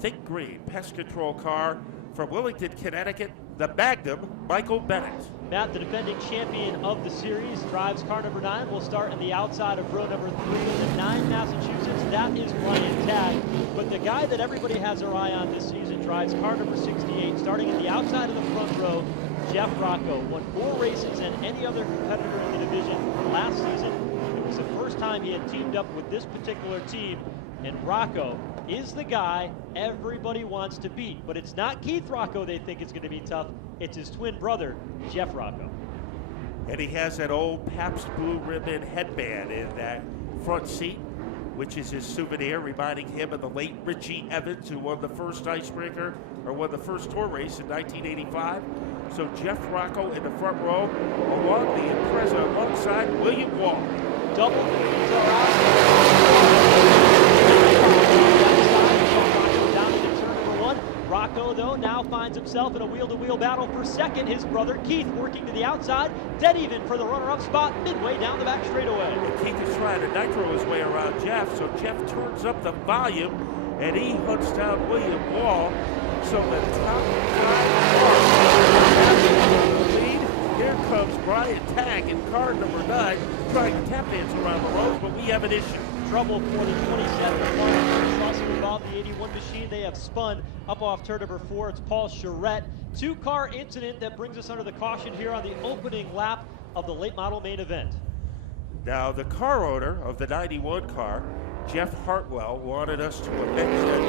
thick green pest control car from Wilmington, Connecticut, the Magnum, Michael Bennett. Matt, the defending champion of the series, drives car number 9. We'll start on the outside of row number 3 in the 9 Massachusetts. That is Ryan Tagg. But the guy that everybody has their eye on this season drives car number 68, starting at the outside of the front row. Jeff Rocco won 4 races than any other competitor in the division last season. It was the first time he had teamed up with this particular team, and Rocco is the guy everybody wants to beat. But it's not Keith Rocco they think it's going to be tough. It's his twin brother, Jeff Rocco. And he has that old Pabst Blue Ribbon headband in that front seat, which is his souvenir, reminding him of the late Richie Evans, who won the first icebreaker, or won the first tour race in 1985. So Jeff Rocco in the front row, along the Impreza alongside William Wall. Double leads are out. Down into turn number 1. Rocco, though, now finds himself in a wheel-to-wheel battle for second. His brother Keith working to the outside, dead even for the runner-up spot midway down the back straightaway. And Keith is trying to nitro his way around Jeff, so Jeff turns up the volume, and he hunts down William Wall. So the top 5 lead. Here comes Brian Tagg in car number 9, trying to tap dance around the road, but we have an issue. Trouble for the 27 car. It's also involved the 81 machine. They have spun up off turn number 4. It's Paul Charette. 2-car incident that brings us under the caution here on the opening lap of the late model main event. Now, the car owner of the 91 car, Jeff Hartwell, wanted us to mention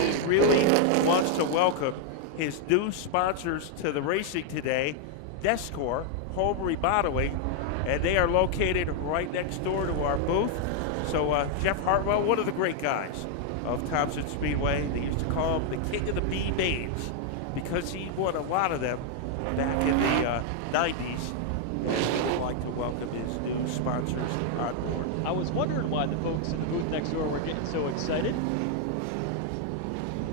he really wants to welcome his new sponsors to the racing today, Descor Home Remodeling, and they are located right next door to our booth. So Jeff Hartwell, one of the great guys of Thompson Speedway, they used to call him the king of the B mains because he won a lot of them back in the 90s. And we'd like to welcome his new sponsors on board. I was wondering why the folks in the booth next door were getting so excited.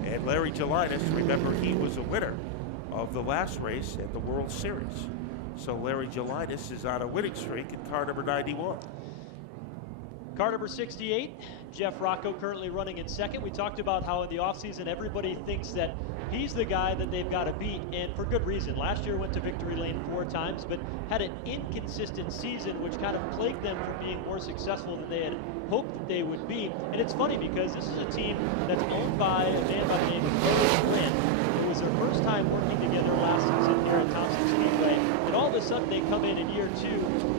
And Larry Gelinas, remember, he was a winner of the last race at the World Series. So Larry Gelinas is on a winning streak in car number 91. Car number 68, Jeff Rocco currently running in second. We talked about how in the offseason everybody thinks that he's the guy that they've got to beat, and for good reason. Last year went to victory lane 4 times, but had an inconsistent season, which kind of plagued them from being more successful than they had hoped that they would be. And it's funny because this is a team that's owned by a man by the name of Ernie Lose. It was their first time working together last season here at Thompson Speedway, and all of a sudden they come in year 2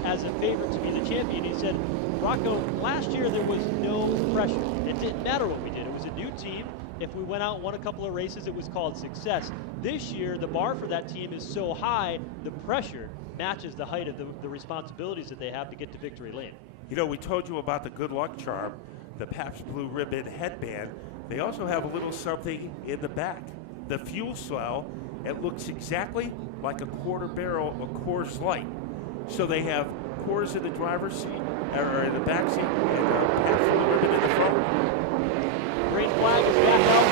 as a favorite to be the champion. He said, Rocco, last year there was no pressure. It didn't matter what we did. It was a new team. If we went out and won a couple of races, it was called success. This year, the bar for that team is so high, the pressure matches the height of the responsibilities that they have to get to victory lane. You know, we told you about the good luck charm, the Pabst Blue Ribbon headband. They also have a little something in the back. The fuel cell, it looks exactly like a quarter barrel of Coors Light. So they have Coors in the driver's seat, or in the back seat, and Pabst Blue Ribbon in the front. Green flag is back out.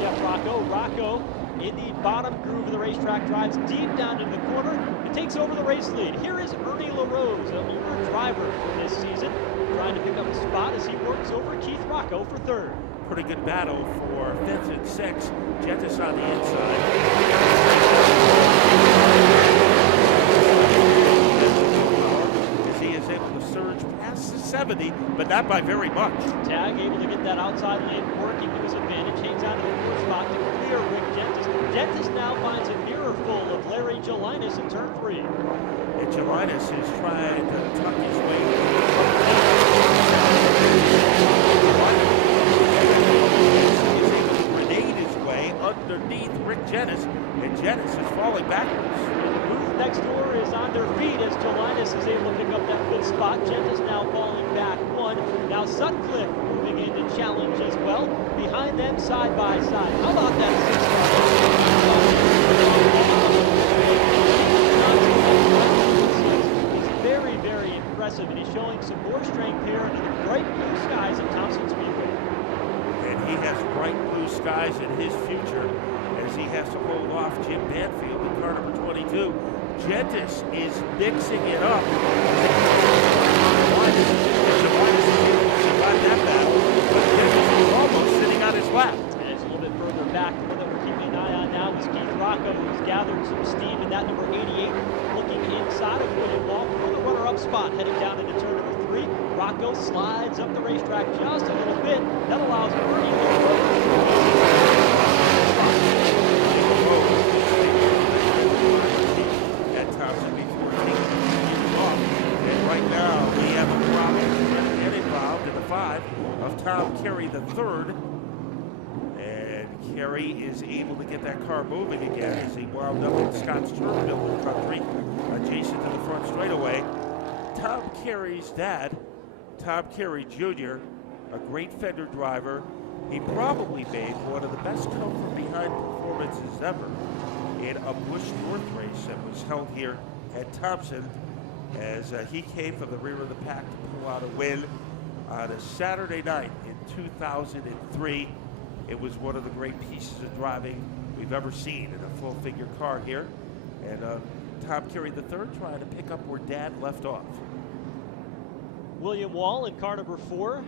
Jeff Rocco. Rocco in the bottom groove of the racetrack drives deep down into the corner and takes over the race lead. Here is Ernie Lose, an older driver this season, trying to pick up a spot as he works over Keith Rocco for 3rd. Pretty good battle for 5th and 6th. Jettis on the inside. As he is able to surge past the 70, but not by very much. Tagg able to get that outside lane working to his advantage. Hangs out to the 4th spot to clear Rick Gentis. Gentis now finds a mirror full of Larry Gelinas in turn 3. And Gelinas is trying to tuck his way. Underneath Rick Gentis, and Gentis is falling backwards. And the booth next door is on their feet as Gelinas is able to pick up that 5th spot. Gentis now falling back 1. Now Sutcliffe moving in to challenge as well. Behind them, side by side. How about that 6th spot? He's very, very impressive, and he's showing some more strength here under the bright blue skies of Thompson Speedway. And he has bright blue skies in his future as he has to hold off Jim Banfield in car number 22. Gentis is mixing it up. Rocco slides up the racetrack just a little bit. That allows Ernie at Thompson before taking it off. And right now we have a problem get involved in the 5 of Tom Carey the third. And Carey is able to get that car moving again as he wound up in Scott's turf builder country, adjacent to the front straightaway. Tom Carey's dad, Tom Carey Jr., a great fender driver. He probably made one of the best come-from-behind performances ever in a Busch North race that was held here at Thompson, as he came from the rear of the pack to pull out a win on a Saturday night in 2003. It was one of the great pieces of driving we've ever seen in a full-figure car here. And Tom Carey III trying to pick up where Dad left off. William Wall in car number 4,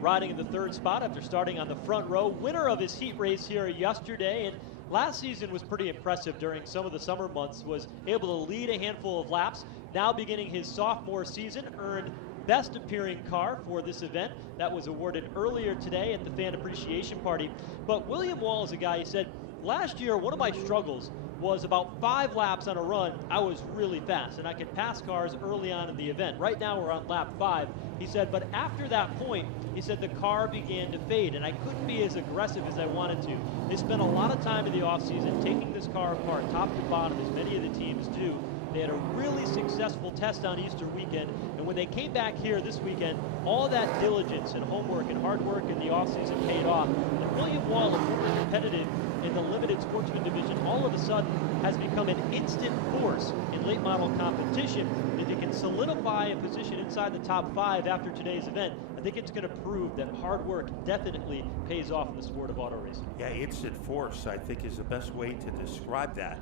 riding in the 3rd spot after starting on the front row. Winner of his heat race here yesterday, and last season was pretty impressive during some of the summer months, was able to lead a handful of laps. Now beginning his sophomore season, earned best appearing car for this event. That was awarded earlier today at the fan appreciation party. But William Wall is a guy, he said, last year one of my struggles was about 5 laps on a run, I was really fast, and I could pass cars early on in the event. Right now we're on lap 5. He said, but after that point, he said the car began to fade, and I couldn't be as aggressive as I wanted to. They spent a lot of time in the offseason taking this car apart, top to bottom, as many of the teams do. They had a really successful test on Easter weekend, and when they came back here this weekend, all that diligence and homework and hard work in the offseason paid off. And William Wall, a former competitive in the limited sportsman division, all of a sudden has become an instant force in late model competition. And if he can solidify a position inside the top 5 after today's event, I think it's going to prove that hard work definitely pays off in the sport of auto racing. Yeah, instant force, I think, is the best way to describe that.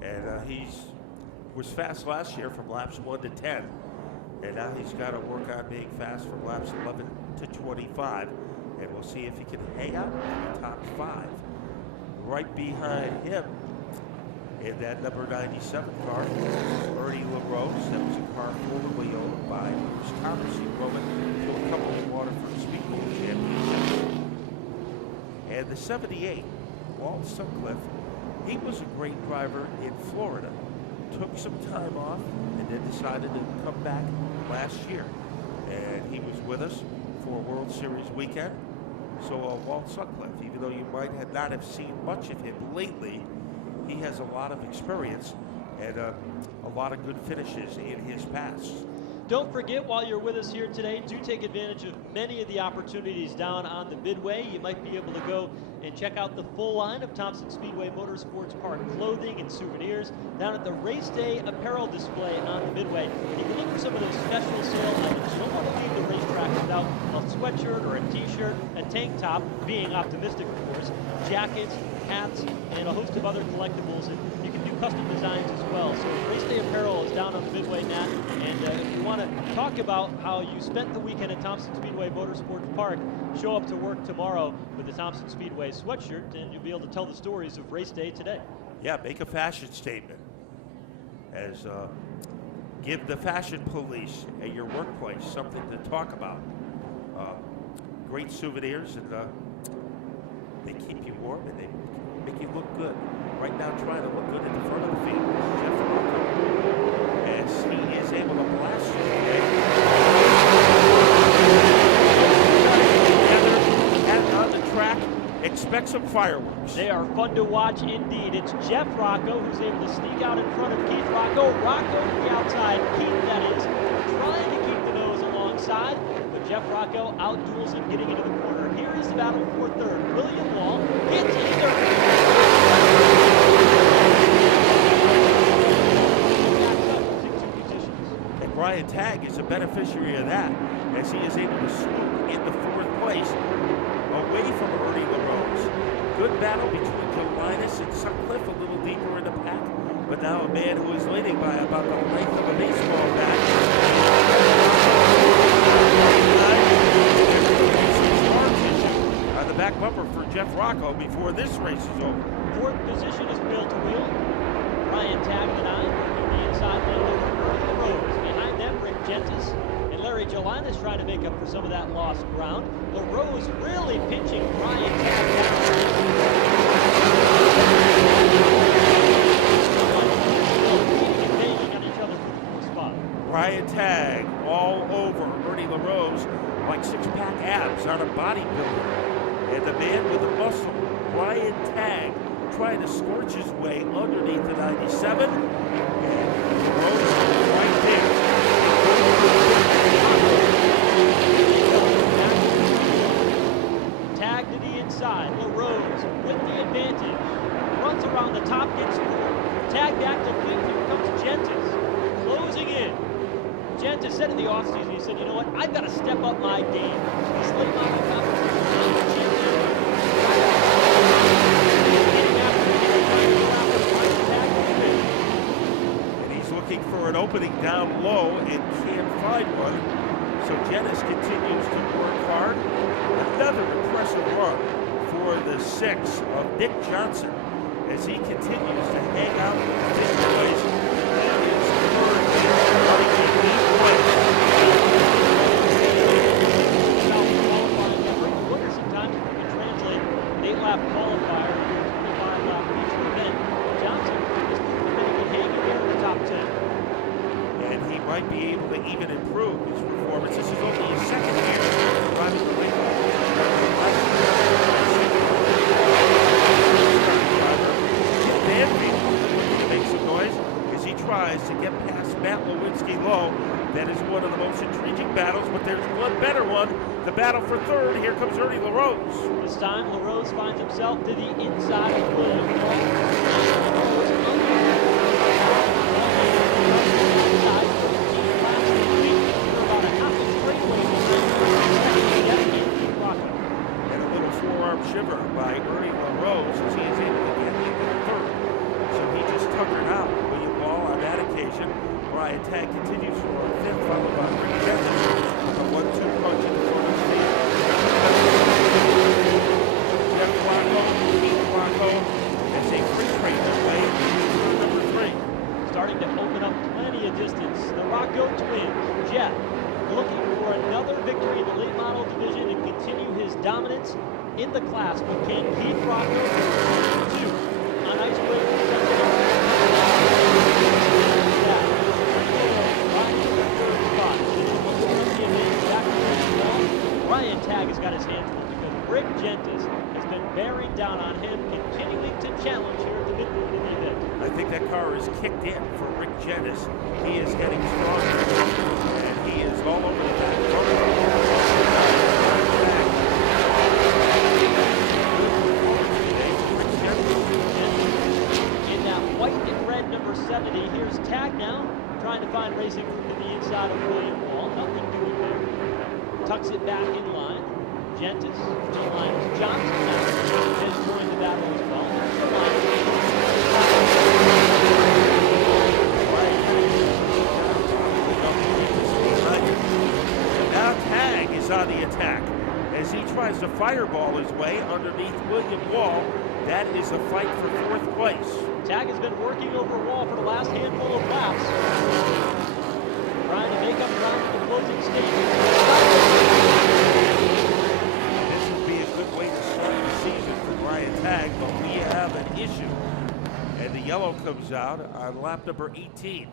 And he was fast last year from laps 1 to 10. And now he's got to work on being fast from laps 11 to 25. And we'll see if he can hang out in the top 5. Right behind him in that number 97 car, Ernie Lose. That was a car formerly owned by Bruce Thomas. He drove it to a couple of Waterford Speedway championships. And the 78, Walt Sutcliffe, he was a great driver in Florida. Took some time off and then decided to come back last year. And he was with us for World Series weekend. So Walt Sutcliffe, even though you might not have seen much of him lately, he has a lot of experience and a lot of good finishes in his past. Don't forget, while you're with us here today, do take advantage of many of the opportunities down on the Midway. You might be able to go and check out the full line of Thompson Speedway Motorsports Park clothing and souvenirs down at the Race Day apparel display on the Midway. And you can look for some of those special sale items. You don't want to leave the racetrack without a sweatshirt or a t-shirt, a tank top, being optimistic of course, jackets, hats, and a host of other collectibles. And you can do custom designs as well. So Race Day apparel is down on the Midway net. And if you want to talk about how you spent the weekend at Thompson Speedway Motorsports Park, show up to work tomorrow with the Thompson Speedway sweatshirt, and you'll be able to tell the stories of Race Day today. Yeah, make a fashion statement. As give the fashion police at your workplace something to talk about. Great souvenirs, and they keep you warm and they make you look good. Right now, trying to look good at the front of the field is Jeff Rocco, as he is able to blast you together on the track. Expect some fireworks. They are fun to watch indeed. It's Jeff Rocco who's able to sneak out in front of Keith Rocco. Rocco to the outside. Keith, that is, trying to keep the nose alongside. But Jeff Rocco outduels him getting into the corner. Here is the battle for third. William Wall hits his third. And Brian Tagg is a beneficiary of that, as he is able to swoop into 4th place away from Ernie Lose. Good battle between Joe Linus and Sutcliffe, a little deeper in the pack, but now a man who is leading by about the length of a baseball bat. On the back bumper for Jeff Rocco before this race is over. 4th position is wheel to wheel. Brian Tagg the 9, working the inside lane over Ernie Lose. Behind them, Rick Gentis and Larry Gary Jelinas trying to make up for some of that lost ground. LaRose really pinching Brian Tag on each other for the fourth spot. Brian Tag all over Ernie LaRose like six-pack abs on a bodybuilder. And the man with the muscle, Brian Tag, trying to scorch his way underneath the 97. And LaRose is right there. Tag to the inside. LaRose with the advantage. Runs around the top, gets through. Tag back to lead. Here comes Gentis. Closing in. Gentis said in the offseason, he said, you know what, I've got to step up my game. This late model competition. And he's looking for an opening down low and can't find one. So Gentis continues to work hard. Another impressive run for the 6 of Nick Johnson as he continues to hang out in this place. That is third running in lead place. Sometimes you can translate an 8-lap qualifier to a 25-lap feature event. Johnson is pretty hanging there in the top 10. And he might be able to even improve his performance. This is only his second year driving the late model. Makes some noise as he tries to get past Matt Lewinsky low. That is one of the most intriguing battles, but there's one better one. The battle for third. Here comes Ernie LaRose. This time, LaRose finds himself to the inside of William Wall. And a little forearm shiver by Ernie LaRose as he is able to get into third. So he just tuckered out William Wall on that occasion. Brian Tag continues for a fifth, followed by Rick Jennings with a 1-2 punch in the front of the field. Jeff Rocco, Keith Rocco, as they free trade their way into number 3. Starting to open up plenty of distance. The Rocco twins, Jeff, looking for another victory in the late model division and continue his dominance in the class. But can Keith Rocco 2 on icebreaker? Brian Tag has got his hands full because Rick Gentis has been bearing down on him, continuing to challenge here at the Midway in the event. I think that car is kicked in for Rick Gentis. He is getting stronger, and he is all over the back. In that white and red number 70, here's Tag now, trying to find racing room to the inside of William Wall. Nothing doing there. Tucks it back in line. Gentis, Jelinas, Johnson now has joined the battle as well. Now Tag is on the attack as he tries to fireball his way underneath William Wall. That is a fight for fourth place. Tag has been working over Wall for the last handful of laps. Trying to make up ground in the closing stages. This would be a good way to start the season for Brian Tag, but we have an issue. And the yellow comes out on lap number 18.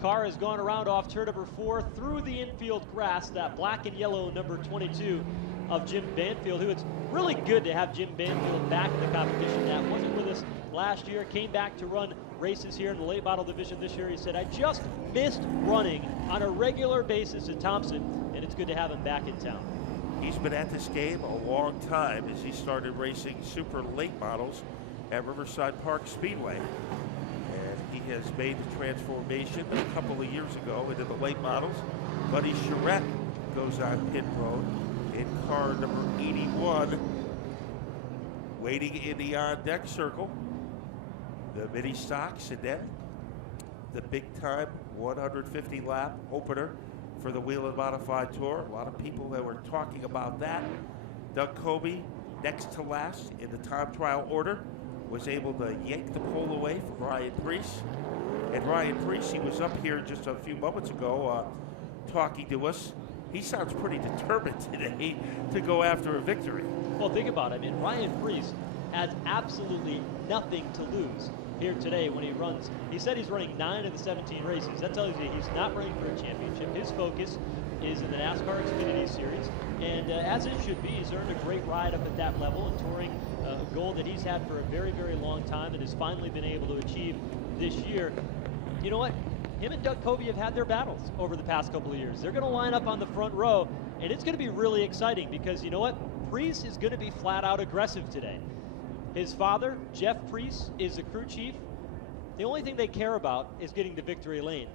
Car has gone around off turn number 4 through the infield grass, that black and yellow number 22 of Jim Banfield, who it's really good to have Jim Banfield back in the competition. That wasn't with us last year, came back to run races here in the late model division this year. He said, I just missed running on a regular basis at Thompson, and it's good to have him back in town. He's been at this game a long time as he started racing super late models at Riverside Park Speedway. And he has made the transformation a couple of years ago into the late models. Buddy Charette goes on pit road in car number 81, waiting in the on-deck circle. The mini stocks, and then the big-time 150-lap opener for the Wheel and Modified Tour. A lot of people that were talking about that. Doug Coby, next to last in the time trial order, was able to yank the pole away from Ryan Preece. And Ryan Preece, he was up here just a few moments ago talking to us he sounds pretty determined today to go after a victory. Well, think about it. I mean, Ryan Preece has absolutely nothing to lose here today when he runs. He said he's running 9 of the 17 races. That tells you he's not running for a championship. His focus is in the NASCAR Xfinity Series, and as it should be, he's earned a great ride up at that level and touring a goal that he's had for a very, very long time and has finally been able to achieve this year. You know what? Him and Doug Covey have had their battles over the past couple of years. They're going to line up on the front row, and it's going to be really exciting because, you know what? Preece is going to be flat out aggressive today. His father, Jeff Preece, is the crew chief. The only thing they care about is getting to victory lane.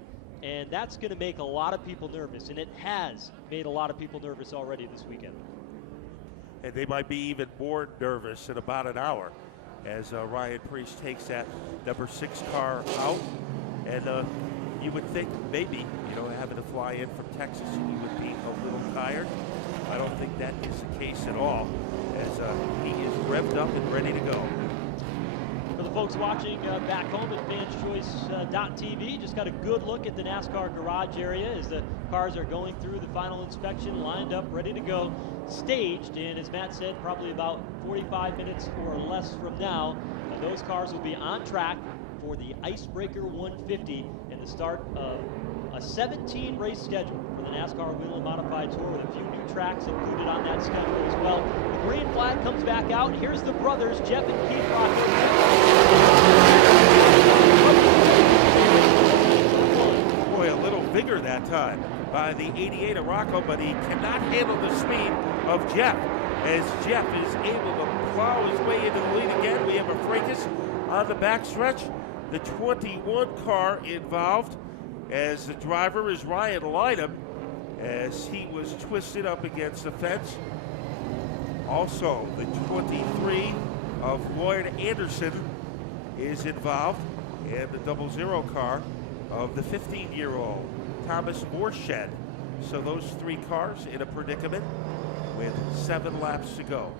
And that's going to make a lot of people nervous, and it has made a lot of people nervous already this weekend. And they might be even more nervous in about an hour as Ryan Preece takes that number 6 car out. And you would think maybe, you know, having to fly in from Texas, he would be a little tired. I don't think that is the case at all, as he is revved up and ready to go. For the folks watching back home at fanschoice.tv, just got a good look at the NASCAR garage area as the cars are going through the final inspection, lined up, ready to go, staged, and as Matt said, probably about 45 minutes or less from now, those cars will be on track for the Icebreaker 150 and the start of a 17-race schedule for the NASCAR Wheel and Modified Tour with a few new tracks included on that schedule as well. The green flag comes back out, and here's the brothers, Jeff and Keith Rocco. Boy, a little bigger that time by the 88 of Rocco, but he cannot handle the speed of Jeff, as Jeff is able to plow his way into the lead again. We have a fracas on the backstretch. The 21 car involved, as the driver is Ryan Lynham, as he was twisted up against the fence. Also, the 23 of Lloyd Anderson is involved, and the 00 car of the 15-year-old Thomas Morshed. So those 3 cars in a predicament with 7 laps to go.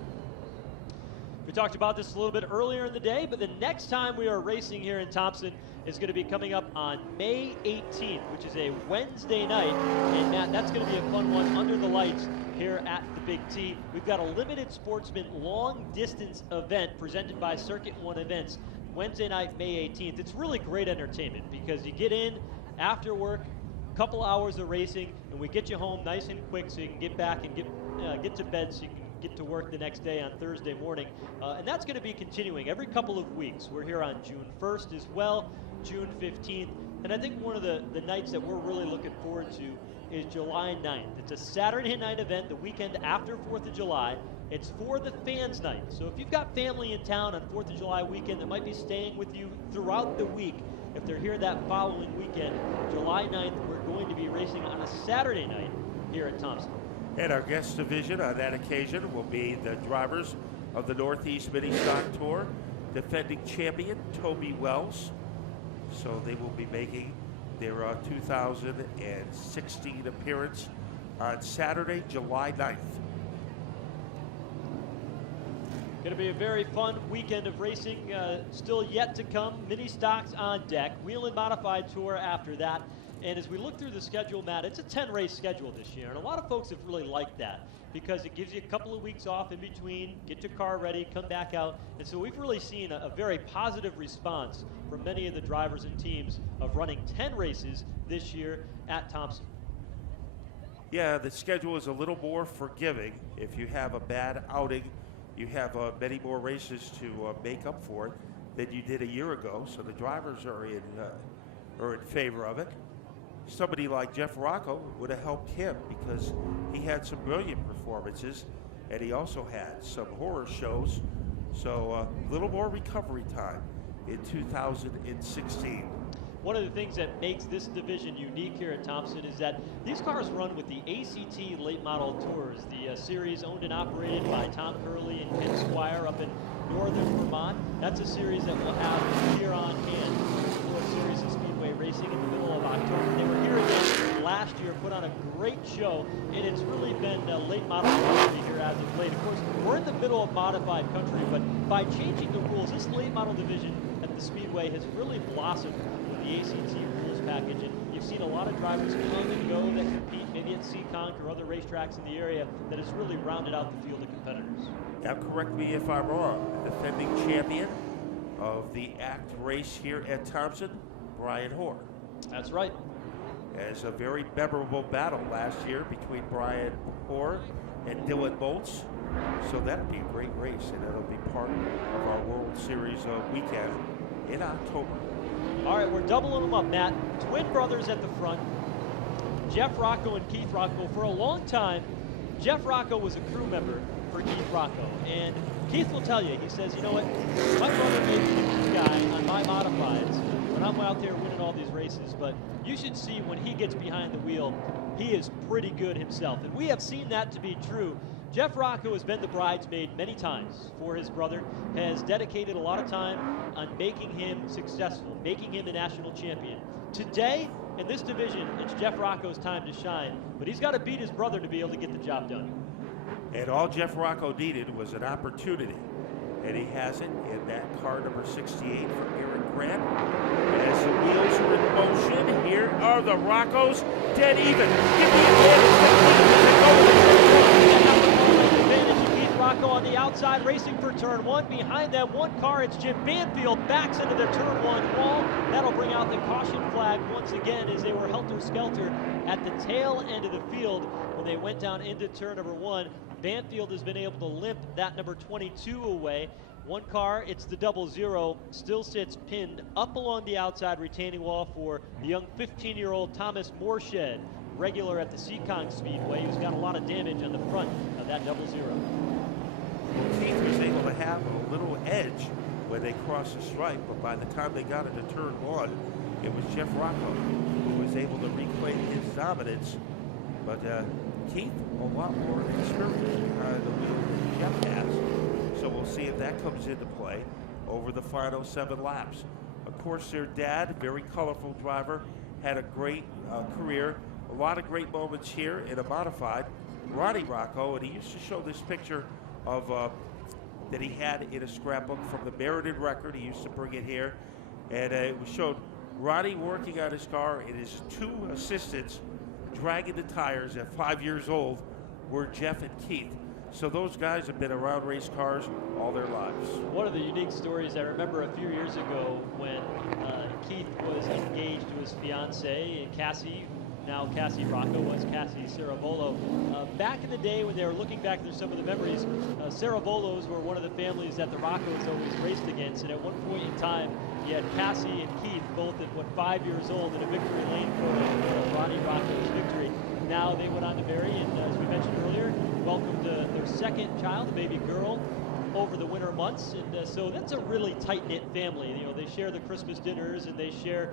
We talked about this a little bit earlier in the day, but the next time we are racing here in Thompson is going to be coming up on May 18th, which is a Wednesday night. And Matt, that's going to be a fun one under the lights here at the Big T. We've got a limited sportsman long distance event presented by Circuit One Events, Wednesday night, May 18th. It's really great entertainment because you get in after work, a couple hours of racing, and we get you home nice and quick so you can get back and get to bed so you can get to work the next day on Thursday morning. And that's going to be continuing every couple of weeks. We're here on June 1st as well, June 15th. And I think one of the nights that we're really looking forward to is July 9th. It's a Saturday night event, the weekend after 4th of July. It's for the fans night. So if you've got family in town on 4th of July weekend that might be staying with you throughout the week, if they're here that following weekend, July 9th, we're going to be racing on a Saturday night here at Thompson. And our guest division on that occasion will be the drivers of the Northeast Mini Stock Tour, defending champion Toby Wells. So they will be making their 2016 appearance on Saturday, July 9th. Going to be a very fun weekend of racing, still yet to come. Mini stocks on deck, Wheel and Modified Tour after that. And as we look through the schedule, Matt, it's a 10-race schedule this year, and a lot of folks have really liked that because it gives you a couple of weeks off in between, get your car ready, come back out. And so we've really seen a very positive response from many of the drivers and teams of running 10 races this year at Thompson. Yeah, the schedule is a little more forgiving. If you have a bad outing, you have many more races to make up for it than you did a year ago. So the drivers are in favor of it. Somebody like Jeff Rocco would have helped him because he had some brilliant performances and he also had some horror shows. So a little more recovery time in 2016. One of the things that makes this division unique here at Thompson is that these cars run with the ACT Late Model Tours, the series owned and operated by Tom Curley and Ken Squire up in northern Vermont. That's a series that we'll have here on hand for a series of Speedway racing in the middle of October. They were here again last year, put on a great show, and it's really been late model country here as of late. Of course, we're in the middle of modified country, but by changing the rules, this late model division at the Speedway has really blossomed with the ACT rules package. And you've seen a lot of drivers come and go that compete maybe at Seekonk or other racetracks in the area that has really rounded out the field of competitors. Now correct me if I'm wrong. The defending champion of the ACT race here at Thompson, Brian Hoare. That's right. As a very memorable battle last year between Brian Hoare and Dylan Bolts. So that'll be a great race, and that'll be part of our World Series weekend in October. All right, we're doubling them up, Matt. Twin brothers at the front. Jeff Rocco and Keith Rocco. For a long time, Jeff Rocco was a crew member for Keith Rocco. And Keith will tell you, he says, you know what, my brother may be the crew guy on my modifieds when I'm out there winning all these races, but you should see when he gets behind the wheel, he is pretty good himself. And we have seen that to be true. Jeff Rocco has been the bridesmaid many times for his brother, has dedicated a lot of time on making him successful, making him a national champion. Today, in this division, it's Jeff Rocco's time to shine, but he's got to beat his brother to be able to get the job done. And all Jeff Rocco needed was an opportunity, and he has it in that car number 68 from Aaron Grant. As the wheels are in motion, here are the Roccos, dead even. Give Advantage to Keith Rocco on the outside, racing for turn one. Behind them, one car, it's Jim Banfield, backs into the turn one wall. That'll bring out the caution flag once again as they were helter-skelter at the tail end of the field when they went down into turn number one. Banfield has been able to limp that number 22 away. One car, it's the 00, still sits pinned up along the outside retaining wall for the young 15-year-old Thomas Moorshed, regular at the Seekonk Speedway, who's got a lot of damage on the front of that 00. Keith was able to have a little edge when they crossed the stripe, but by the time they got into turn one, it was Jeff Rocco who was able to reclaim his dominance. But Keith, a lot more experience behind the wheel than Jeff has. So we'll see if that comes into play over the final 7 laps. Of course, their dad, very colorful driver, had a great career. A lot of great moments here in a modified. Ronnie Rocco, and he used to show this picture of that he had in a scrapbook from the Merited record. He used to bring it here, and it showed Ronnie working on his car and his 2 assistants dragging the tires at 5 years old were Jeff and Keith. So those guys have been around race cars all their lives. One of the unique stories I remember a few years ago when Keith was engaged to his fiancée, Cassie. Now Cassie Rocco was Cassie Ceravolo. Back in the day when they were looking back through some of the memories, Ceravolos were one of the families that the Roccos always raced against. And at one point in time, you had Cassie and Keith both at 5 years old in a victory lane photo of Ronnie Rocco's victory. Now they went on to marry, and as we mentioned earlier, welcomed their second child, a baby girl, over the winter months. And so that's a really tight-knit family. You know, they share the Christmas dinners and they share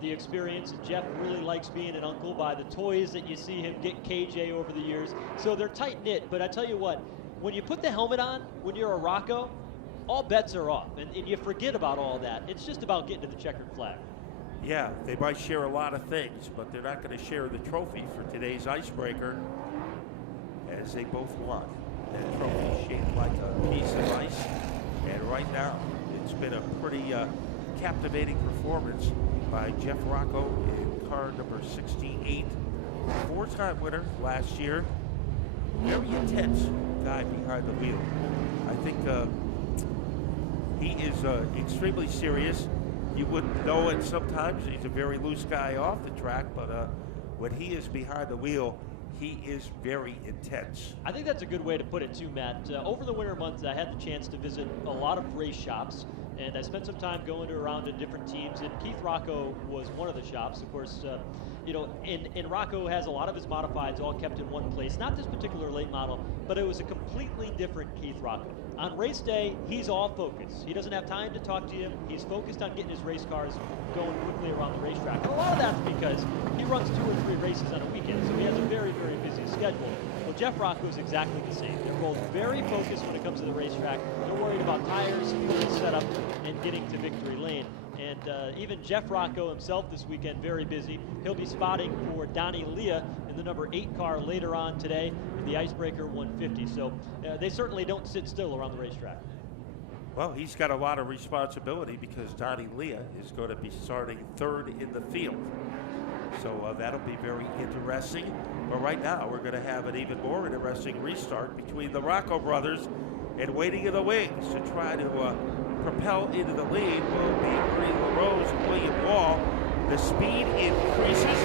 the experience. Jeff really likes being an uncle by the toys that you see him get KJ over the years. So they're tight-knit, but I tell you what, when you put the helmet on, when you're a Rocco, all bets are off, and you forget about all that. It's just about getting to the checkered flag. Yeah, they might share a lot of things, but they're not going to share the trophy for today's icebreaker, as they both won. That trophy shaped like a piece of ice, and right now it's been a pretty captivating performance by Jeff Rocco in car number 68. 4-time winner last year. Very intense guy behind the wheel. I think he is extremely serious. You wouldn't know it sometimes. He's a very loose guy off the track, but when he is behind the wheel, he is very intense. I think that's a good way to put it too, Matt. Over the winter months, I had the chance to visit a lot of race shops, and I spent some time going around to different teams, and Keith Rocco was one of the shops. Of course, you know, and Rocco has a lot of his modifieds all kept in one place. Not this particular late model, but it was a completely different Keith Rocco. On race day, he's all focused. He doesn't have time to talk to you. He's focused on getting his race cars going quickly around the racetrack. And a lot of that's because he runs 2 or 3 races on a weekend, so he has a very, very busy schedule. Well, Jeff Rocco is exactly the same. They're both very focused when it comes to the racetrack. They're worried about tires, fuel setup, and getting to victory lane. And even Jeff Rocco himself this weekend, very busy. He'll be spotting for Donnie Leah in the number 8 car later on today in the Icebreaker 150. So they certainly don't sit still around the racetrack. Well, he's got a lot of responsibility because Donnie Leah is going to be starting third in the field. So that'll be very interesting. But right now, we're going to have an even more interesting restart between the Rocco brothers and waiting in the wings to try to propel into the lead will be Ernie Lose and William Wall. The speed increases.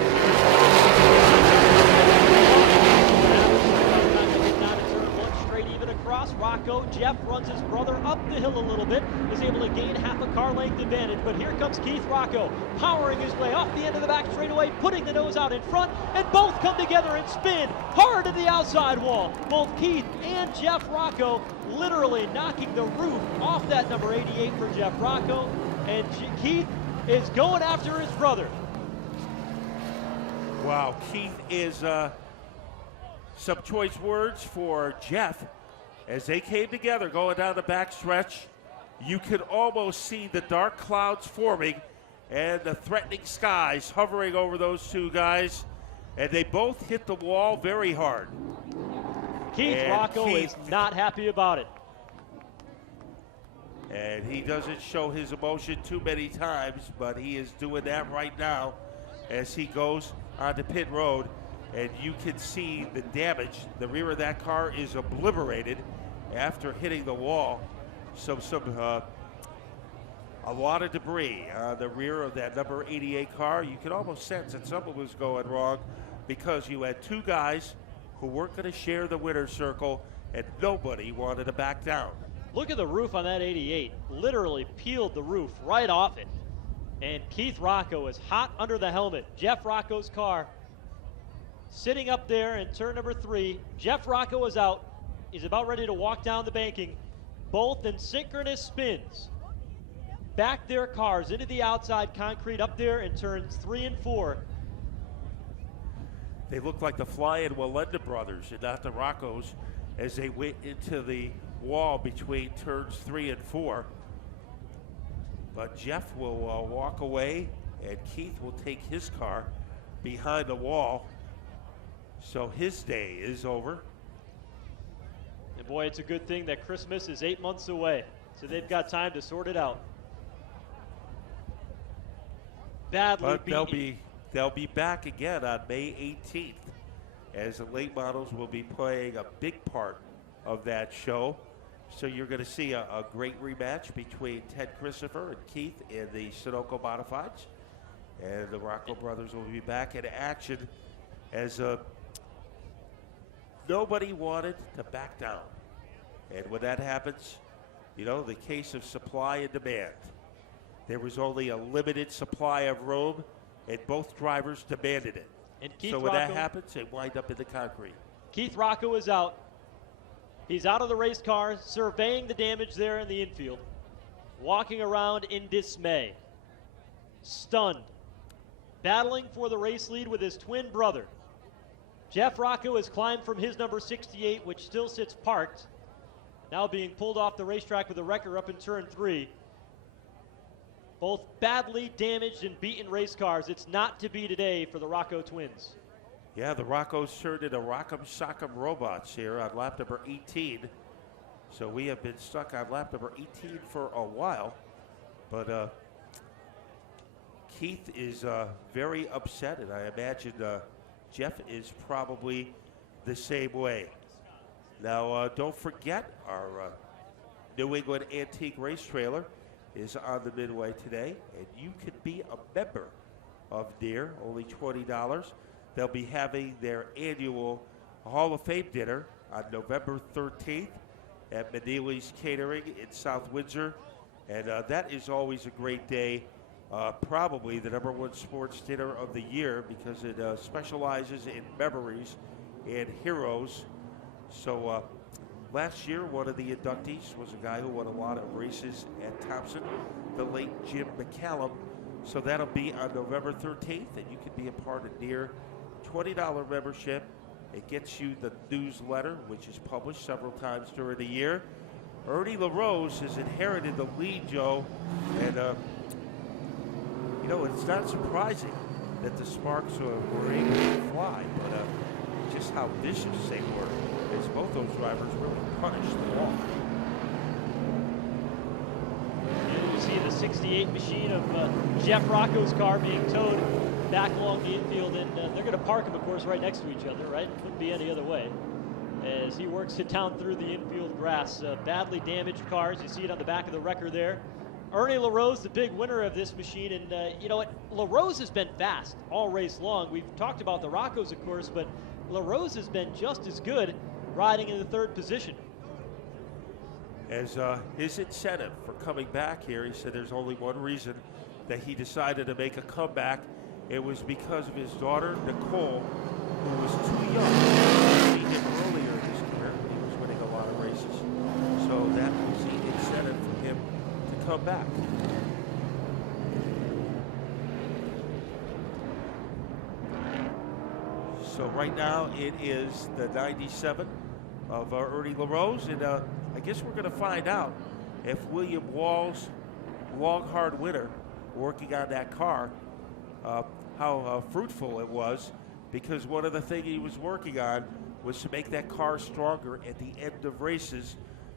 Rocco, Jeff runs his brother up the hill a little bit, is able to gain half a car length advantage, but here comes Keith Rocco, powering his way off the end of the back straightaway, putting the nose out in front, and both come together and spin hard to the outside wall. Both Keith and Jeff Rocco literally knocking the roof off that number 88 for Jeff Rocco, and Keith is going after his brother. Wow, Keith is some choice words for Jeff. As they came together going down the backstretch, you could almost see the dark clouds forming and the threatening skies hovering over those two guys. And they both hit the wall very hard. Keith Rocco is not happy about it. And he doesn't show his emotion too many times, but he is doing that right now as he goes onto pit road. And you can see the damage. The rear of that car is obliterated after hitting the wall. A lot of debris on the rear of that number 88 car. You could almost sense that something was going wrong because you had two guys who weren't going to share the winner's circle, and nobody wanted to back down. Look at the roof on that 88. Literally peeled the roof right off it. And Keith Rocco is hot under the helmet. Jeff Rocco's car sitting up there in turn number 3. Jeff Rocco is out. He's about ready to walk down the banking. Both in synchronous spins. Back their cars into the outside concrete up there in turns 3 and 4. They look like the Flying Walenda brothers and not the Roccos as they went into the wall between turns 3 and 4. But Jeff will walk away, and Keith will take his car behind the wall. So his day is over. And boy, it's a good thing that Christmas is 8 months away, so they've got time to sort it out. Badly beaten. They'll be back again on May 18th, as the late models will be playing a big part of that show. So you're going to see a great rematch between Ted Christopher and Keith in the Sunoco Modifieds. And the Rocco brothers will be back in action as nobody wanted to back down. And when that happens, you know, the case of supply and demand. There was only a limited supply of room, and both drivers demanded it. And Keith so when Rocco, that happens, they wind up in the concrete. Keith Rocco is out. He's out of the race car, surveying the damage there in the infield, walking around in dismay, stunned, battling for the race lead with his twin brother. Jeff Rocco has climbed from his number 68, which still sits parked, now being pulled off the racetrack with a wrecker up in turn 3. Both badly damaged and beaten race cars. It's not to be today for the Rocco twins. Yeah, the Roccos turned into Rock'em Sock'em robots here on lap number 18. So we have been stuck on lap number 18 for a while. But Keith is very upset, and I imagine Jeff is probably the same way. Now, don't forget, our New England Antique Race Trailer is on the Midway today, and you can be a member of NEAR, only $20. They'll be having their annual Hall of Fame dinner on November 13th at Manili's Catering in South Windsor, and that is always a great day, probably the #1 sports dinner of the year because it specializes in memories and heroes. So last year, one of the inductees was a guy who won a lot of races at Thompson, the late Jim McCallum. So that'll be on November 13th, and you can be a part of NEAR. $20 membership. It gets you the newsletter, which is published several times during the year. Ernie Lose has inherited the lead, Joe, and you know, it's not surprising that the Sparks were able to fly, but just how vicious they were, as both those drivers really punished the wall. '68 machine of Jeff Rocco's car being towed back along the infield, and they're going to park them, of course, right next to each other, right? Couldn't be any other way. As he works it down through the infield grass. Badly damaged cars. You see it on the back of the wrecker there. Ernie Lose, the big winner of this machine, and you know what? Lose has been fast all race long. We've talked about the Roccos, of course, but Lose has been just as good riding in the third position. As his incentive for coming back here, he said there's only one reason that he decided to make a comeback. It was because of his daughter, Nicole, who was too young to see him earlier this year. He was winning a lot of races. So that was the incentive for him to come back. So right now it is the 97 of Ernie Lose, and I guess we're going to find out if William Wall's long, hard winter working on that car, how fruitful it was, because one of the things he was working on was to make that car stronger at the end of races.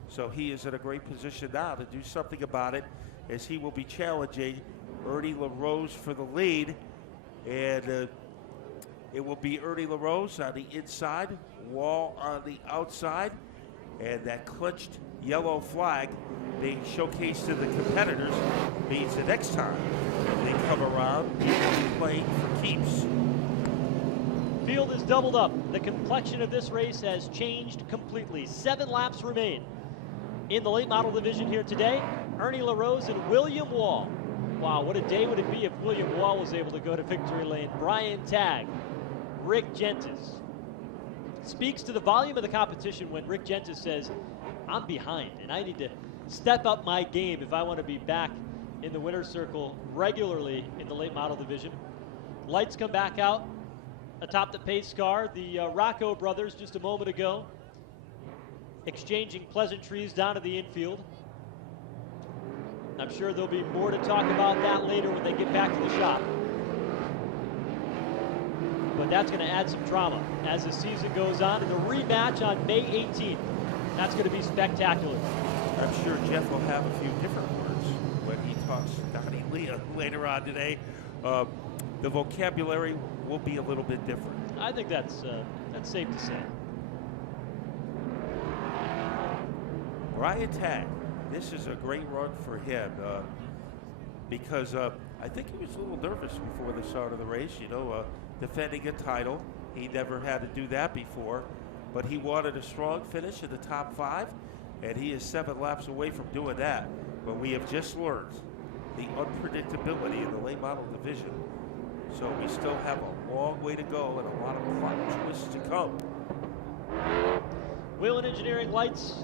So he is in a great position now to do something about it, as he will be challenging Ernie Lose for the lead. And it will be Ernie Lose on the inside, Wall on the outside, and that clinched yellow flag being showcased to the competitors means the next time they come around, he will be playing for keeps. Field is doubled up. The complexion of this race has changed completely. 7 laps remain. In the late model division here today, Ernie Lose and William Wall. Wow, what a day would it be if William Wall was able to go to victory lane. Brian Tagg, Rick Gentis. Speaks to the volume of the competition when Rick Gentis says, I'm behind and I need to step up my game if I want to be back in the winner's circle regularly in the late model division. Lights come back out atop the pace car. The Rocco brothers just a moment ago exchanging pleasantries down to the infield. I'm sure there'll be more to talk about that later when they get back to the shop. But that's going to add some drama as the season goes on. And the rematch on May 18th, that's going to be spectacular. I'm sure Jeff will have a few different words when he talks to Donnie Leah later on today. The vocabulary will be a little bit different. I think that's safe to say. Brian Tagg, this is a great run for him because I think he was a little nervous before the start of the race. You know, defending a title, he never had to do that before, but he wanted a strong finish in the top 5, and he is 7 laps away from doing that. But we have just learned the unpredictability in the late model division. So we still have a long way to go and a lot of plot twists to come. Whelen Engineering lights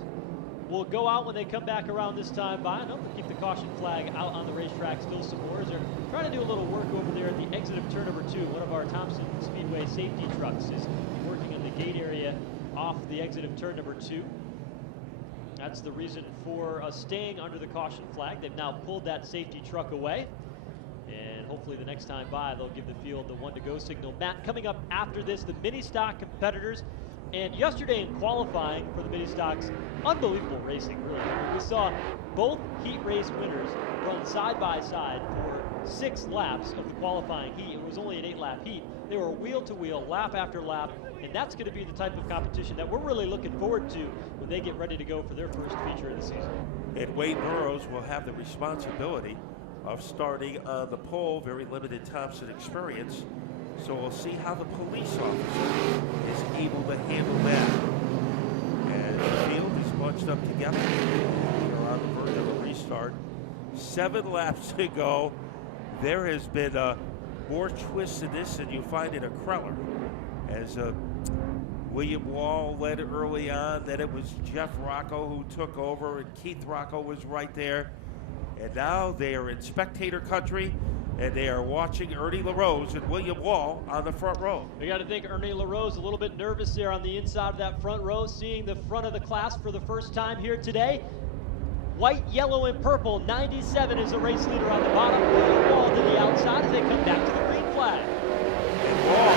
will go out when they come back around this time by. I know they'll keep the caution flag out on the racetrack still some more as they're trying to do a little work over there at the exit of turn number 2. One of our Thompson Speedway safety trucks is working in the gate area off the exit of turn number 2. That's the reason for staying under the caution flag. They've now pulled that safety truck away. And hopefully the next time by, they'll give the field the 1-to-go signal. Matt, coming up after this, the mini stock competitors. And yesterday in qualifying for the mini stocks, unbelievable racing, really. We saw both heat race winners run side by side for 6 laps of the qualifying heat. It was only an 8-lap heat. They were wheel to wheel, lap after lap, and that's going to be the type of competition that we're really looking forward to when they get ready to go for their first feature of the season. And Wade Burrows will have the responsibility of starting on the pole, very limited Thompson experience. So we'll see how the police officer is able to handle that. And the field is bunched up together. We're on the verge of a restart. 7 laps to go. There has been more twists in this than you find in a crawler. As William Wall led early on, then it was Jeff Rocco who took over, and Keith Rocco was right there. And now they are in spectator country, and they are watching Ernie Lose and William Wall on the front row. We got to think Ernie Lose a little bit nervous there on the inside of that front row, seeing the front of the class for the first time here today. White, yellow, and purple. 97 is the race leader on the bottom. William Wall to the outside as they come back to the green flag. And Wall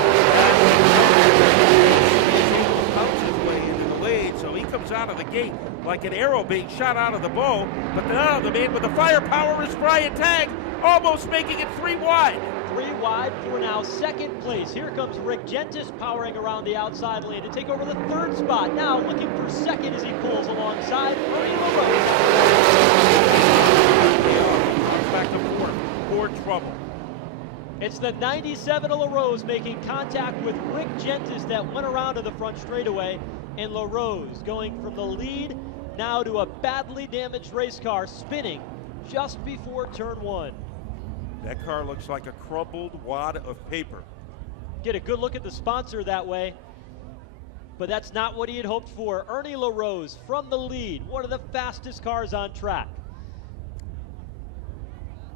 is able to pounce his way into the lead, so he comes out of the gate like an arrow being shot out of the bow. But now the man with the firepower is Ryan Tagg, almost making it 3 wide. 3 wide for now second place. Here comes Rick Gentis powering around the outside lane to take over the 3rd spot. Now looking for second as he pulls alongside Ernie Lose. Back to 4th. More trouble. It's the 97 of LaRose making contact with Rick Gentis that went around to the front straightaway. And LaRose going from the lead now to a badly damaged race car spinning just before turn 1. That car looks like a crumpled wad of paper. Get a good look at the sponsor that way, but that's not what he had hoped for. Ernie Lose from the lead, one of the fastest cars on track.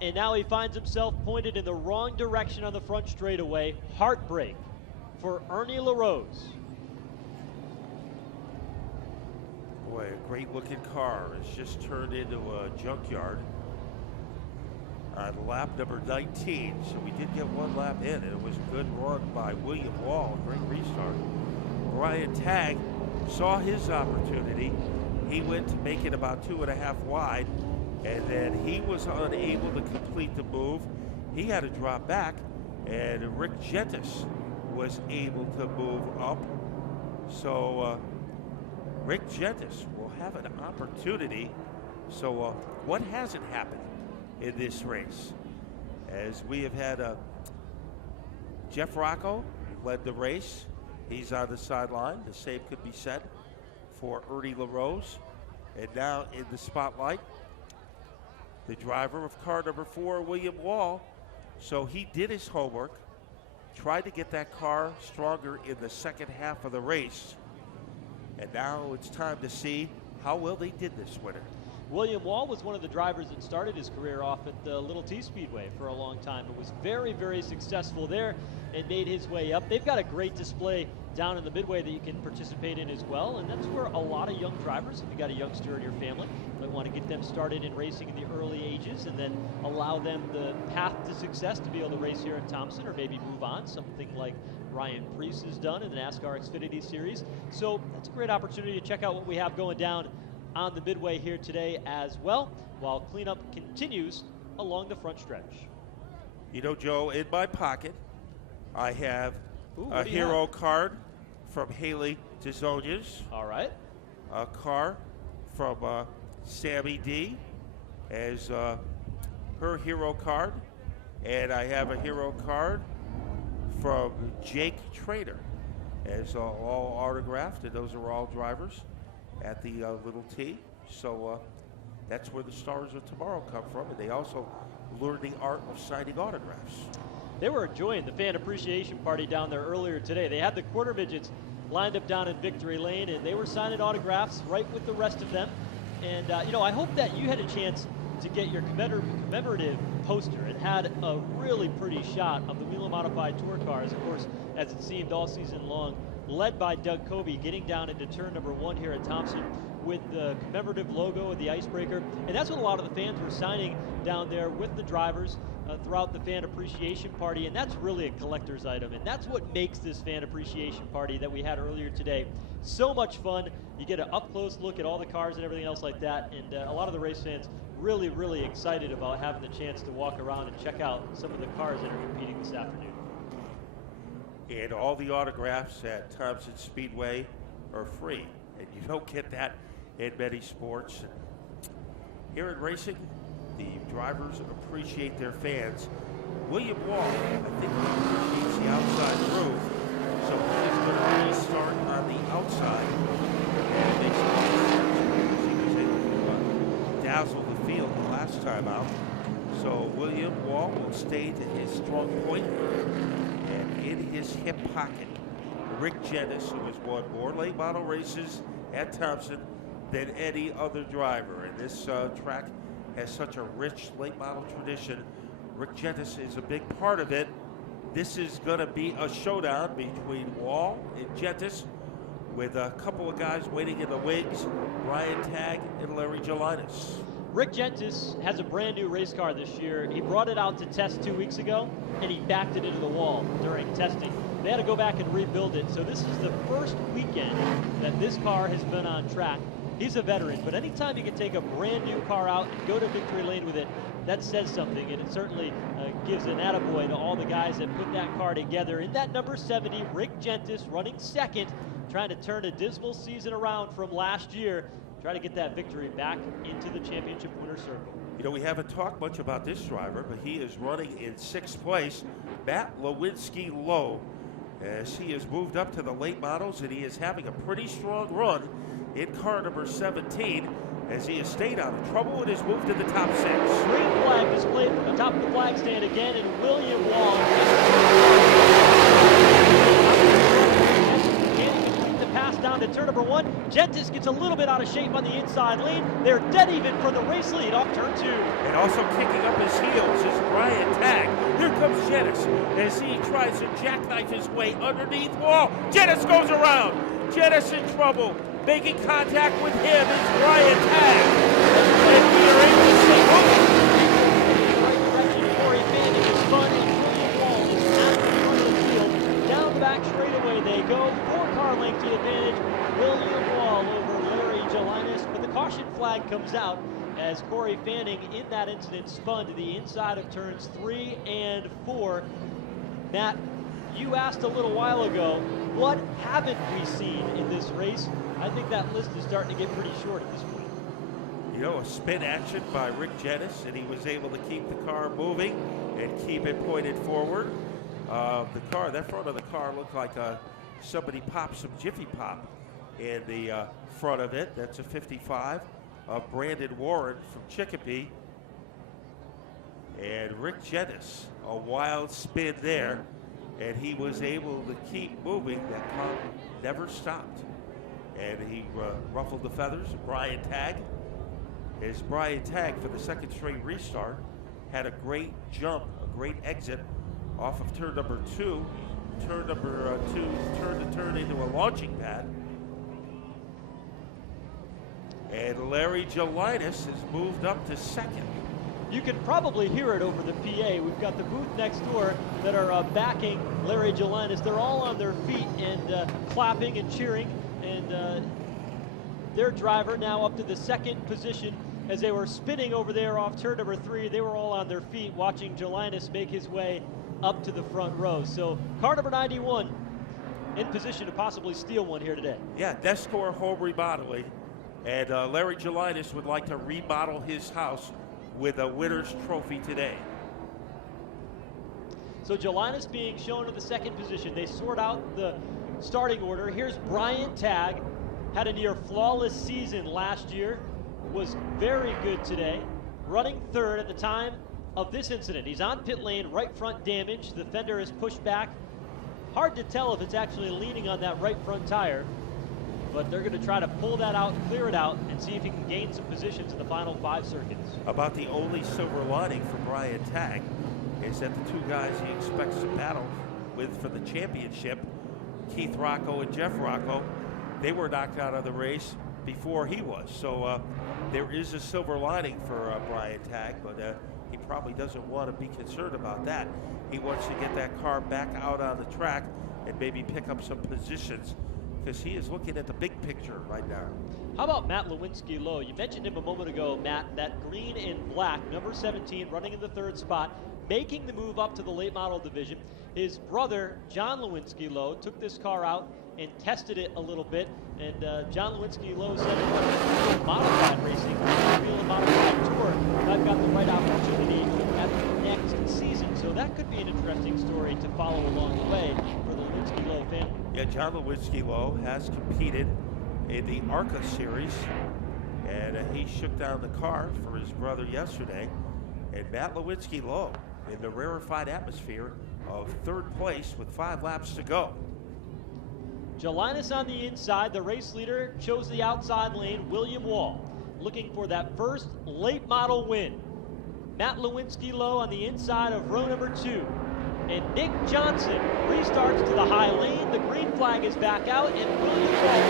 And now he finds himself pointed in the wrong direction on the front straightaway. Heartbreak for Ernie Lose. Boy, a great looking car has just turned into a junkyard on lap number 19. So we did get 1 lap in, and it was a good run by William Wall, a great restart. Ryan Tagg saw his opportunity. He went to make it about 2.5 wide, and then he was unable to complete the move. He had to drop back, and Rick Gentis was able to move up. So Rick Gentis will have an opportunity. So what hasn't happened in this race? As we have had Jeff Rocco led the race. He's on the sideline. The same could be said for Ernie Lose. And now in the spotlight, the driver of car number 4, William Wall. So he did his homework, tried to get that car stronger in the second half of the race. And now it's time to see how well they did this winter. William Wall was one of the drivers that started his career off at the Little T Speedway for a long time. It was very, very successful there and made his way up. They've got a great display down in the Midway that you can participate in as well, and that's where a lot of young drivers, if you got a youngster in your family, might want to get them started in racing in the early ages and then allow them the path to success to be able to race here at Thompson, or maybe move on, something like Ryan Preece has done in the NASCAR Xfinity Series. So that's a great opportunity to check out what we have going down on the Midway here today as well, while cleanup continues along the front stretch. You know, Joe, in my pocket, I have a hero card from Haley DeZonias. All right. A car from Sammy D as her hero card. And I have a hero card from Jake Trader as all autographed, and those are all drivers at the Little T. So that's where the stars of tomorrow come from, and they also learn the art of signing autographs. They were enjoying the fan appreciation party down there earlier today. They had the quarter midgets lined up down in Victory Lane, and they were signing autographs right with the rest of them. And you know, I hope that you had a chance to get your commemorative poster. It had a really pretty shot of the Whelen Modified Tour cars, of course, as it seemed all season long, led by Doug Coby, getting down into turn number 1 here at Thompson with the commemorative logo of the icebreaker. And that's what a lot of the fans were signing down there with the drivers throughout the fan appreciation party. And that's really a collector's item. And that's what makes this fan appreciation party that we had earlier today so much fun. You get an up-close look at all the cars and everything else like that. And a lot of the race fans really, really excited about having the chance to walk around and check out some of the cars that are competing this afternoon. And all the autographs at Thompson Speedway are free, and you don't get that in many sports. And here in racing, the drivers appreciate their fans. William Wall, I think, appreciates the outside groove, so he's going to restart on the outside. And it makes a lot of sense because he was able to dazzle the field the last time out. So William Wall will stay to his strong point. And in his hip pocket, Rick Gentis, who has won more late model races at Thompson than any other driver. And this track has such a rich late model tradition. Rick Gentis is a big part of it. This is going to be a showdown between Wall and Gentis, with a couple of guys waiting in the wings, Ryan Tagg and Larry Gelinas. Rick Gentis has a brand new race car this year. He brought it out to test 2 weeks ago, and he backed it into the wall during testing They had to go back and rebuild it. So this is the first weekend that this car has been on track. He's a veteran, but anytime you can take a brand new car out and go to victory lane with it, that says something, and it certainly gives an attaboy to all the guys that put that car together. In that number 70, Rick Gentis running second, trying to turn a dismal season around from last year, try to get that victory back into the championship winner's circle. You know, we haven't talked much about this driver, but he is running in 6th place, Matt Lewinsky-Lowe, as he has moved up to the late models, and he is having a pretty strong run in car number 17, as he has stayed out of trouble and has moved to the top 6. Green flag displayed from the top of the flag stand again, and William Wall can't even complete the pass down to turn number 1. Gentis gets a little bit out of shape on the inside lane. They're dead even for the race lead off turn 2. And also kicking up his heels is Brian Tagg. Here comes Gentis as he tries to jackknife his way underneath Wall. Gentis goes around. Gentis in trouble. Making contact with him is Brian Tagg. And we are able to see Right direction, Corey Fanning is spun, and William Wall is at the front of the field. Down the back straightaway they go. 4-car length advantage. William Wall over Larry Jelinas, but the caution flag comes out as Corey Fanning in that incident spun to the inside of turns 3 and 4. Matt, you asked a little while ago, what haven't we seen in this race? I think that list is starting to get pretty short at this point. You know, a spin action by Rick Gentis, and he was able to keep the car moving and keep it pointed forward. That front of the car looked like somebody popped some Jiffy Pop in the front of it. That's a 55 of Brandon Warren from Chicopee. And Rick Gentis, a wild spin there, and he was able to keep moving. That car never stopped. And he ruffled the feathers of Brian Tagg. As Brian Tagg, for the second straight restart, had a great jump, a great exit off of turn number 2. Turn number 2 turned into a launching pad. And Larry Jelinas has moved up to second. You can probably hear it over the PA. We've got the booth next door that are backing Larry Jelinas. They're all on their feet and clapping and cheering. And their driver now up to the second position. As they were spinning over there off turn number 3, they were all on their feet watching Jelinas make his way up to the front row. So car number 91 in position to possibly steal one here today. Yeah, NASCAR home remodeling. And Larry Jelinas would like to remodel his house with a winner's trophy today. So Jelinas being shown in the second position. They sort out the starting order. Here's Brian Tagg. Had a near flawless season last year. Was very good today. Running third at the time of this incident. He's on pit lane, right front damage. The fender is pushed back. Hard to tell if it's actually leaning on that right front tire. But they're going to try to pull that out, clear it out, and see if he can gain some positions in the final 5 circuits. About the only silver lining for Brian Tagg is that the 2 guys he expects to battle with for the championship, Keith Rocco and Jeff Rocco, they were knocked out of the race before he was. So there is a silver lining for Brian Tagg, but he probably doesn't want to be concerned about that. He wants to get that car back out on the track and maybe pick up some positions, because he is looking at the big picture right now. How about Matt Lewinsky-Lowe? You mentioned him a moment ago, Matt, that green and black, number 17, running in the 3rd spot, making the move up to the late model division. His brother, John Lewinsky-Lowe, took this car out and tested it a little bit, and John Lewinsky-Lowe said in modified racing, real modified tour, I've got the right opportunity at the next season. So that could be an interesting story to follow along the way for the Lewinsky-Lowe family. Yeah, John Lewinsky-Lowe has competed in the ARCA series, and he shook down the car for his brother yesterday. And Matt Lewinsky-Lowe in the rarefied atmosphere of 3rd place with 5 laps to go. Jelinas on the inside. The race leader chose the outside lane, William Wall, looking for that first late model win. Matt Lewinsky-Lowe on the inside of row number 2. And Nick Johnson restarts to the high lane. The green flag is back out, and William Wall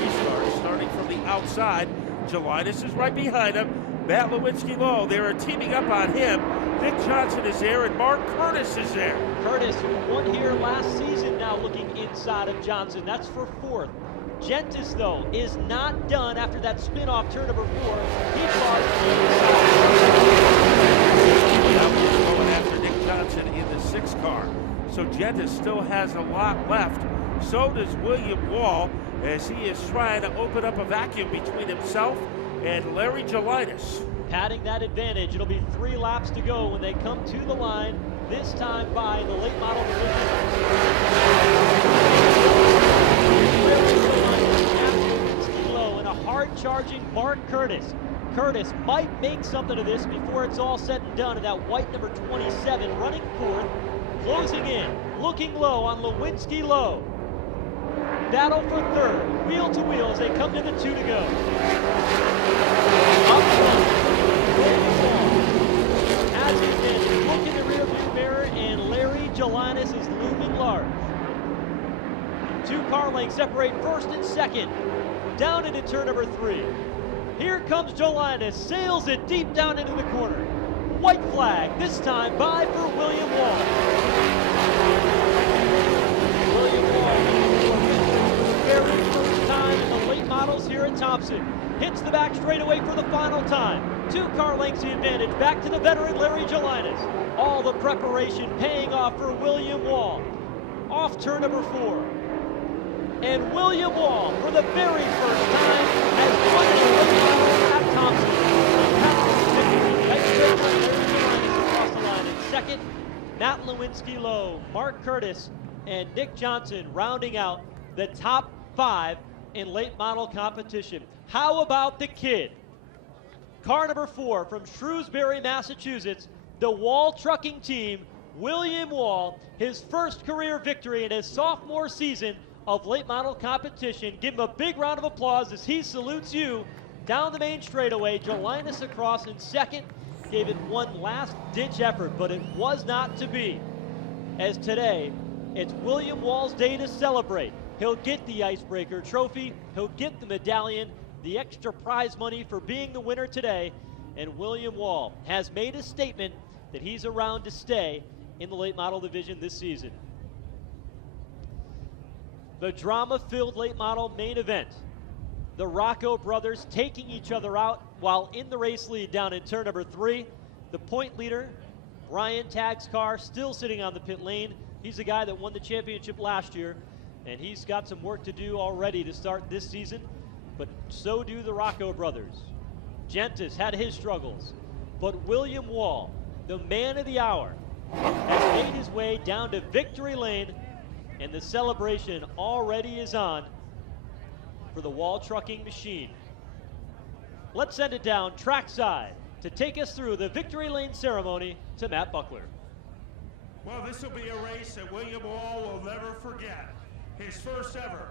Restart starting from the outside. Jelinas is right behind him. Matt Lewinsky-Lowe, they are teaming up on him. Nick Johnson is there, and Mark Curtis is there. Curtis, who won here last season, now looking inside of Johnson. That's for fourth. Gentis, though, is not done after that spin-off turn number 4. He lost Now we're going after Nick Johnson in the 6 car. So Gentis still has a lot left. So does William Wall, as he is trying to open up a vacuum between himself and Larry Jelinas. padding that advantage. It'll be 3 laps to go when they come to the line, this time by the late model division. And a hard-charging Mark Curtis. Curtis might make something of this before it's all said and done. And that white number 27 running fourth, closing in, looking low on Lewinsky-Lowe. Battle for third, wheel to wheel as they come to the 2 to go. Up front, has his been, look in the rearview mirror, and Larry Jelinas is looming large. 2 car lengths separate first and second, down into turn number 3. Here comes Jelinas, sails it deep down into the corner. White flag, this time by for William Wall. William Wall, very first time in the late models here at Thompson. Hits the back straightaway for the final time. 2 car lengths the advantage, back to the veteran Larry Jelinas. All the preparation paying off for William Wall. Off turn number 4. And William Wall, for the very first time, has won the late models at Thompson. Across the line in second, Matt Lewinsky-Lowe, Mark Curtis, and Nick Johnson rounding out the top 5 in late model competition. How about the kid? Car number 4 from Shrewsbury, Massachusetts, the Wall Trucking Team, William Wall, his first career victory in his sophomore season of late model competition. Give him a big round of applause as he salutes you down the main straightaway. Jelinas across in second, gave it one last-ditch effort, but it was not to be. As today, it's William Wall's day to celebrate. He'll get the icebreaker trophy, he'll get the medallion, the extra prize money for being the winner today, and William Wall has made a statement that he's around to stay in the late model division this season. The drama-filled late model main event. The Rocco brothers taking each other out while in the race lead down in turn number 3. The point leader, Ryan Tagg's car, still sitting on the pit lane. He's the guy that won the championship last year, and he's got some work to do already to start this season, but so do the Rocco brothers. Gentis had his struggles, but William Wall, the man of the hour, has made his way down to victory lane, and the celebration already is on for the Wall Trucking machine. Let's send it down trackside to take us through the victory lane ceremony to Matt Buckler. Well, this will be a race that William Wall will never forget. His first ever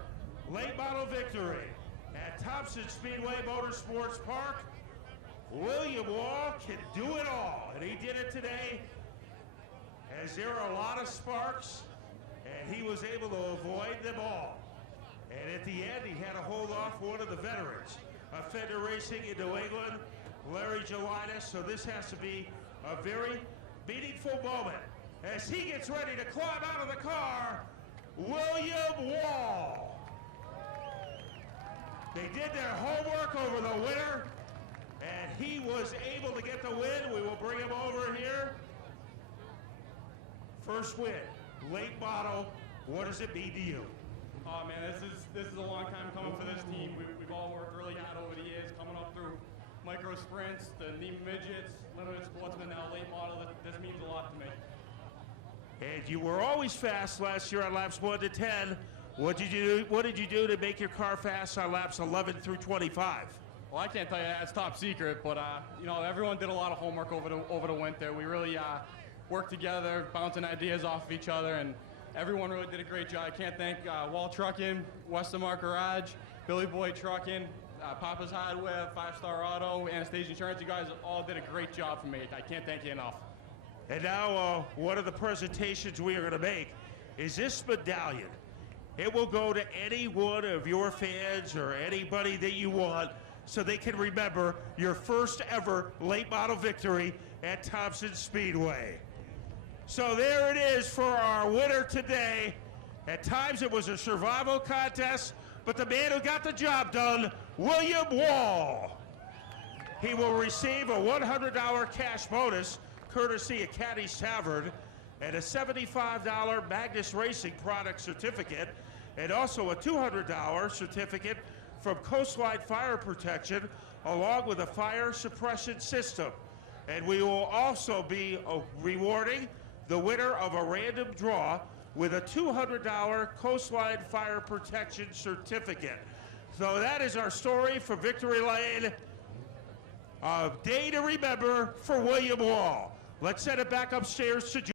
late model victory at Thompson Speedway Motorsports Park. William Wall can do it all, and he did it today, as there are a lot of sparks, and he was able to avoid them all. And at the end, he had to hold off one of the veterans of Fender Racing in New England, Larry Jelinas. So this has to be a very meaningful moment as he gets ready to climb out of the car. William Wall. They did their homework over the winner, and he was able to get the win. We will bring him over here. First win, late model. What does it mean to you? Oh man, this is a long time coming for this team. We've all worked really hard over the years, coming up through micro sprints, the NEMA midgets, limited sportsmen, now late model. This means a lot to me. And you were always fast last year on laps 1 to 10. What did you do to make your car fast on laps 11 through 25? Well, I can't tell you that's top secret, but you know, everyone did a lot of homework over the winter. We really worked together, bouncing ideas off of each other, and everyone really did a great job. I can't thank Wall Trucking, Westermark Garage, Billy Boy Trucking, Papa's Hardware, 5-Star Auto, Anastasia Insurance. You guys all did a great job for me. I can't thank you enough. And now one of the presentations we are going to make is this medallion. It will go to any one of your fans or anybody that you want so they can remember your first ever late model victory at Thompson Speedway. So there it is for our winner today. At times it was a survival contest, but the man who got the job done, William Wall. He will receive a $100 cash bonus courtesy of Caddy's Tavern and a $75 Magnus Racing product certificate, and also a $200 certificate from Coastline Fire Protection, along with a fire suppression system. And we will also be rewarding the winner of a random draw with a $200 Coastline Fire Protection certificate. So that is our story for Victory Lane. A day to remember for William Wall. Let's send it back upstairs to